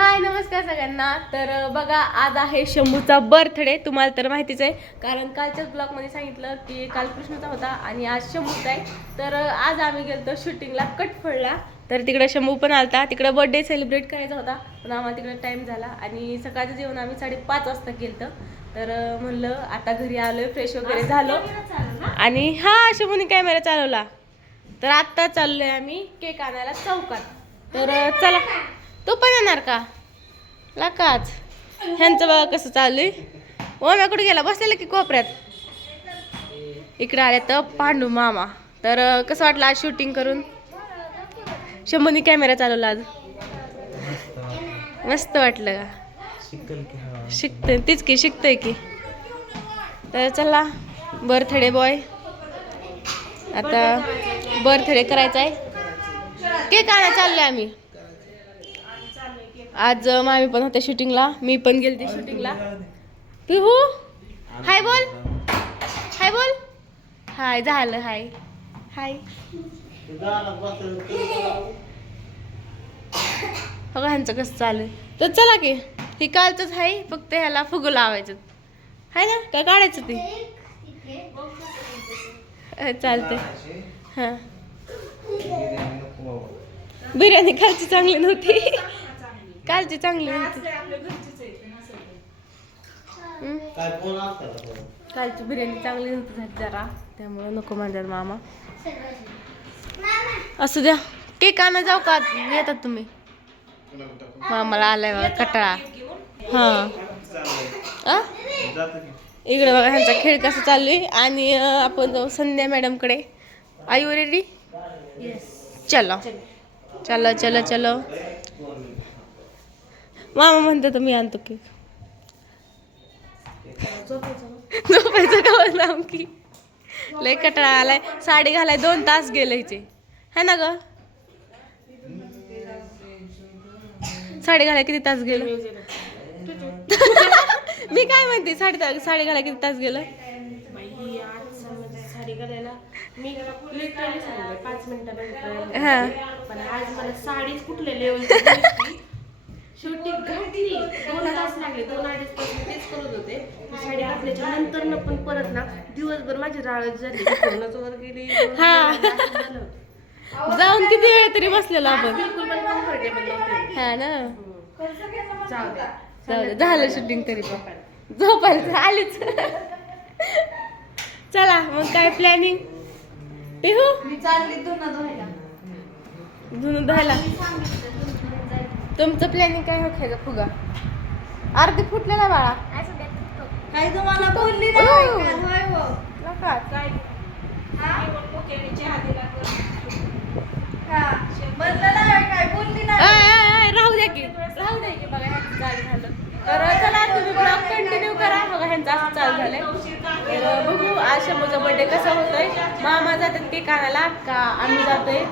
हाय नमस्कार सगळ्यांना. तर बघा आज आहे शंभूचा बर्थडे तुम्हाला तर माहितीच आहे. कारण कालच्याच ब्लॉगमध्ये सांगितलं की काल कृष्णाचा होता आणि आज शंभूचा आहे. तर आज आम्ही गेलतो शूटिंगला कटफळला. तर तिकडे शंभू पण आलता. तिकडे बर्थडे सेलिब्रेट करायचा होता. पण आम्हाला तिकडे टाईम झाला आणि सकाळचं जेवण आम्ही साडेपाच वाजता केलं तर म्हणलं आता घरी आलोय फ्रेश वगैरे झालो. आणि हा शंभूने कॅमेरा चालवला. तर आत्ता चाललोय आम्ही केक आणायला चौकात. तर चला. तू पण येणार का? लाकाच ह्यांचं बघा कसं चालू आहे ओम्या कुठे गेला? बसलेला की कोपऱ्यात? इकडे आले तर पांडू मामा. तर कसं वाटलं आज शूटिंग करून? शंभरनी कॅमेरा चालवला आज. मस्त वाटलं का? शिकतं शिकतंय. तीच की शिकतंय की. तर चला बर्थडे बॉय आता बर्थडे करायचा आहे केक आणा आहे आम्ही. आज मामी पण होत्या शूटिंगला मी पण गेलते शूटिंगला पिहू? हाय बोल. हाय बोल. हाय झालं हाय. हाय. बघा ह्यांचं कसं चालू आहे तर चला की हे कालचंच आहे फक्त ह्याला फुगं लावायचं. हाय ना? काय काढायचं ते? चालते हां. बिर्याणी कालची चांगली नव्हती. कालची चांगली तुला? कालची बिर्याणी चांगली नव्हती झाली जरा त्यामुळे नको म्हणतात मामा. असू द्या. केक आणा जाऊ का? येतात तुम्ही. मामाला आलाय बघा कटाळा. हा आ? जातो की. इकडे बघा ह्यांचा खेळ कसा चालू आहे. आणि आपण जाऊ संध्या मॅडमकडे. यू रेडी चलो. चलो चलो चलो. मामा म्हणतो तर मी आणतो केक. झोपायचं का लांब की लय कटाळा आलाय. साडी घालाय दोन तास गेले हिचे. है ना ग? साडी घालाय किती तास गेलं? मी काय म्हणते साडी साडी घालाय किती तास गेलं? साडी घालायला मी लिटरली सांगते पाच मिनिटानंतर हा. पण आज मला साडीच कुठल्या लेवल शेवटी घातली दोन तास लागले दोन अडीच तास मी तेच करत होते. ती साडी घातल्याच्या नंतर न पण परत ना दिवसभर माझी राळच झाली. कोणाच वर गेली. हा. जाऊन किती वेळ तरी बसलेलो आपण. बिलकुल पण कम्फर्टेबल नव्हते. हा ना. जाऊ द्या जाऊ दे. झालं शूटिंग तरी पण. झोपायला आलीच. चला मग काय प्लॅनिंग पिहू? मी चालली धुणं धुवायला. धुणं धुवायला. तुमचं प्लॅनिंग काय हो खायचं फुगा? अर्धी फुटलेला बाळा. काही तुम्हाला बोलली हो. नका. हा. काय राहू द्या की. राहू द्या की बघा ह्यांचं चालू झालं. तर चला तुम्ही ब्लॉग कंटिन्यू करा. बघा ह्यांचं असं चालू झालंय. तर बघू आज शंभूचा बर्थडे कसा होतोय? मामा जातात केक आणायला का आम्ही जातोय?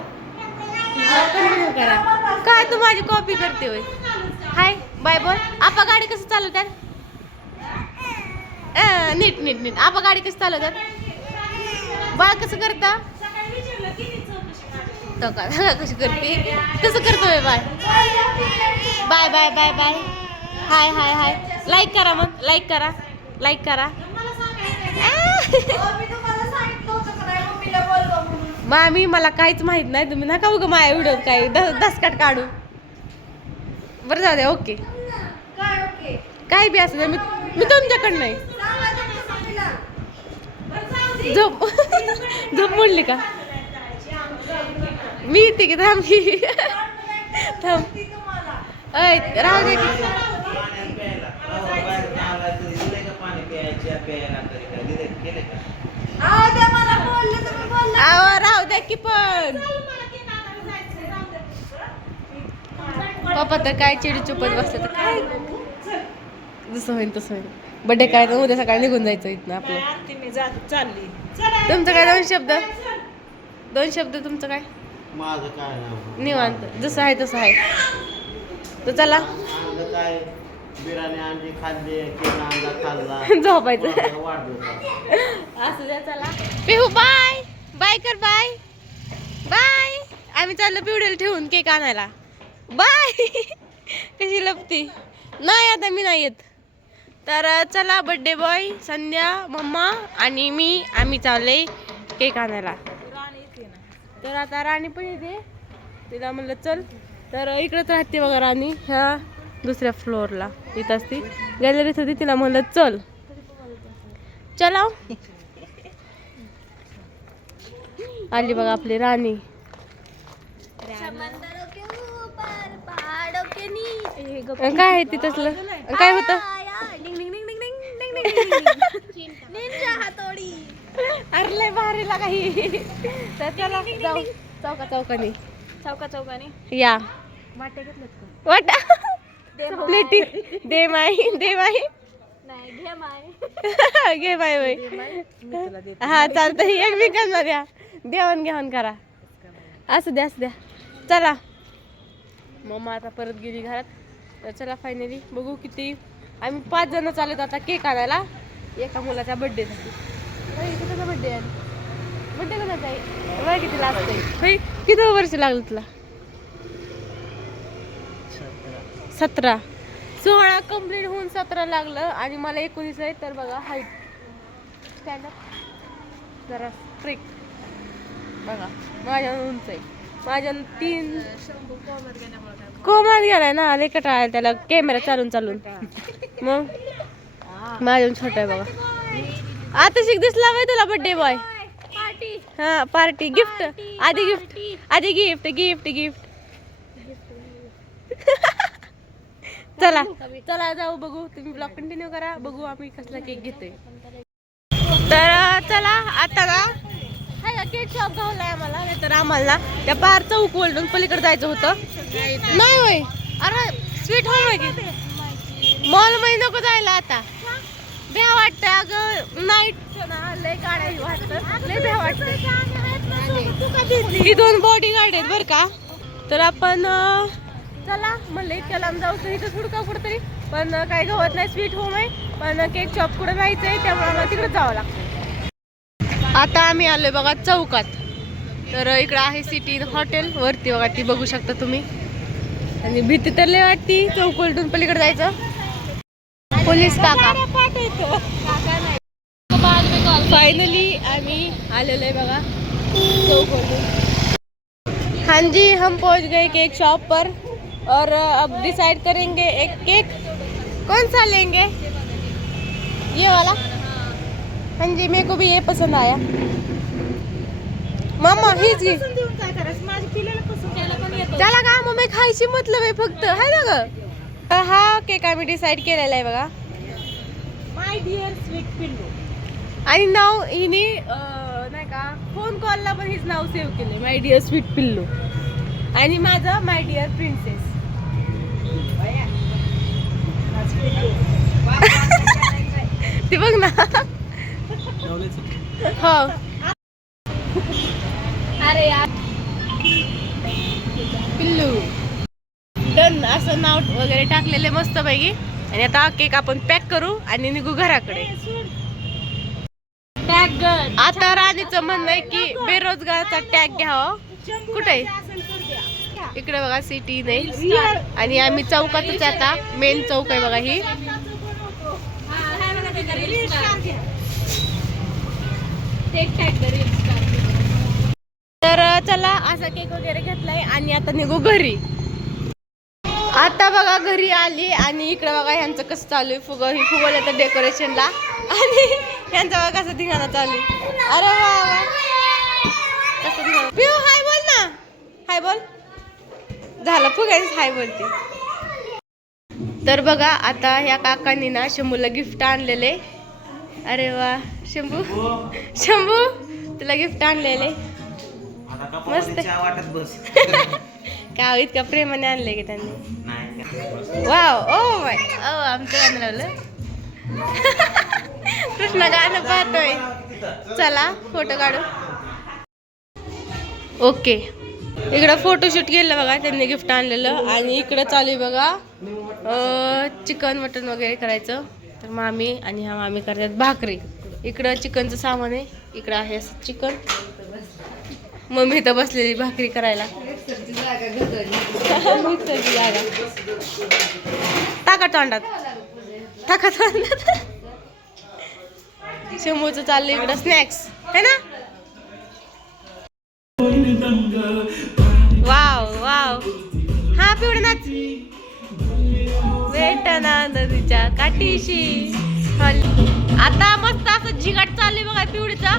काय तू माझी कॉपी करते होय? हाय बाय बोल. आपा गाडी कसं चालवतात? नीट नीट नीट. आपा गाडी कसं चालवतात? बाळ कसं करता? कशी करते? तसं करतोय bye bye bye bye bye. Hi hi hi. Like करा मग. लाईक करा. लाईक करा हो, मी तुम्हाला सांगितलं होतं का नाही मम्मीला बोलवा म्हणून मामी मला काहीच माहीत नाही. तुम्ही नका उगं माझ्या व्हिडिओ काय द- दसकट काढू. बरं जाऊ द्या ओके काय बी असू मी मी तुमच्याकडं नाही. झोप. झोप मोडली का? मी येते की थांब की थांब. अय राहू दे की. प्यायला. की पण. पप्पा तर काय चिडी चुपत बसले तर काय? जसं होईल तसं होईल बड्डे काय तर उद्या सकाळी निघून जायचं इथनं आपलं. मी जात चालली. तुमचं काय दोन शब्द? दोन शब्द तुमचं काय? माझं काय नाव? निवांत. जसं आहे तसं आहे. तर चला. झोपायचं. असू द्या चला. पिहू बाय. बाय कर बाय. बाय. आम्ही चाललो पिवडेल ठेवून केक आणायला. बाय. कशी लपती? नाही आता मी नाही येत. तर चला बड्डे बॉय संध्या मम्मा आणि मी आम्ही चालले केक आणायला. तर आता राणी पण येते. तिला म्हणलं चल. तर इकडंच राहते बघा राणी ह्या दुसऱ्या फ्लोअरला येत असती गॅलरीत होती तिला म्हणलं चल. चला आली बघा आपली राणी. काय आहे ती तसलं? काय होत? अरे भारीला काही. तर त्याला चौका चौका चौकाने. या. वाट्या वाटा. प्लेटी. दे माय दे माई घे माय. घे माय हा चालत एकमेकांना द्या. देवाण घेवाण करा. असू द्या असू द्या. चला. मम्मा आता परत गेली घरात. तर चला फायनली बघू किती. आम्ही पाच जण चालत आता केक आणायला. एका मुलाच्या बर्थडेसाठी कुणाचा बर्थडे आहे? बर्थडे कोणाचा आहे? बघा किती लागतंय होय किती वर्ष लागलं तुला? सतरा. सोळा कंप्लीट होऊन सतरा लागलं आणि मला एकोणीस आहे तर बघा हाईट स्टँडअप जरा ट्रेक बघा माझ्या उंच आहे. माझ्या तीन कोमात गेलाय ना लय कटाळा आला त्याला कॅमेरा चालून चालून. मग? माझ्या छोटा आहे बघा. आता शिक दिसला बाई तुला बर्थडे बॉय पार्टी हा पार्टी गिफ्ट आधी गिफ्ट आधी गिफ्ट गिफ्ट गिफ्ट चला चला जाऊ बघू. तुम्ही ब्लॉग कंटिन्यू करा. बघू आम्ही कसला केक घेतोय. तर चला आता ना हाय केक शॉप गावलाय आम्हाला. नाही तर आम्हाला त्या पार चौक वळून पलीकडे जायचं होतं. नाही होय. अरे स्वीट होम आहे की? मॉलमध्ये नको जायला आता. भ्या वाटतं अगं नाईट ना लय गाड्या वाटतं लय भ्या वाटतं ही दोन बॉडी गार्ड आहेत बरं का. तर आपण चला म्हणलं इतक्या लांब जाऊ तर इथं हुडका कुठंतरी. पण काय काही गवत नाही स्वीट होम आहे. पण केक शॉप कुठं जायचंय त्यामुळे आम्हाला तिकडे जावं लागतं आता आम्ही आलोय बघा चौकात. तर इकडं आहे सिटी हॉटेल. वरती बघा ती बघू शकता तुम्ही. आणि भीती तर लय वाटती चौक उलटून पलीकडे जायचं. पोलीस काका. फायनली आम्ही आलेलो आहे बघा चौक हाँ जी हम पहुंच गए केक शॉप पर. और अब डिसाइड करेंगे एक केक. कौन सा लेंगे? ये वाला. हाँ जी मेरे को भी ये पसंद आया। मामा हीच घे त्याला का मग खायची मतलब आहे फक्त आहे ना ग? हा केक आम्ही डिसाईड केलेला आहे बघा. माय डिअर स्वीट पिल्लू. आणि नाव हिने नाही का फोन कॉलला पण हिच नाव सेव्ह केलंय माय डिअर स्वीट पिल्लू. आणि माझं माय डिअर प्रिन्सेस ती बघ ना. हो अरे यार पिल्लू डन असं नाव वगैरे टाकलेले मस्त पैकी आणि आता केक आपण पॅक करू आणि निघू घराकडे टॅग आता राणीचं म्हणणं आहे की बेरोजगारचा टॅग घ्यावा कुठे इकडे बघा सिटी नाही आणि आम्ही चौकातच आता मेन चौक आहे बघा ही तर चला असा केक वगैरे घेतलाय आणि आता निघू घरी. आता बघा घरी आली आणि इकडे बघा ह्यांचं कसं चालू आहे. फुग ही फुगवलं तर डेकोरेशनला आणि ह्यांचा बघा कसं धिंगाणा चालू आहे. अरे वा वा. कसं धिंगाणा पिऊ हाय बोल ना. हाय बोल. झालं फुगायच हाय बोलते. तर बघा आता ह्या काकांनी ना शंभूला गिफ्ट आणलेले. अरे वा. शंभू? शंभू? तुला गिफ्ट आणलेले. मस्त. वाटत बस. का इतक्या प्रेमाने आणले की त्यांनी? वाव ओ माय ओ आमचं गाणं लावलं. कृष्ण गाणं पाहतोय. चला फोटो काढू. ओके इकडं फोटोशूट केलं बघा त्यांनी गिफ्ट आणलेलं. आणि इकडं चालू आहे बघा चिकन मटन वगैरे करायचं. तर मामी आणि हा मामी करतात भाकरी. इकडं चिकनचं सामान आहे. इकडं आहे असं चिकन. मम्मी तर बसलेली भाकरी करायला. मिक्सरची जागा. टाका तोंडात. टाका तोंडात. शंभूचं चाललं इकडं स्नॅक्स. है ना? Wow wow. हा पिवडे नाच. वेटना नदीच्या काठीशी. आता मस्त असं झिगाट चालली बघा पिवळीचा.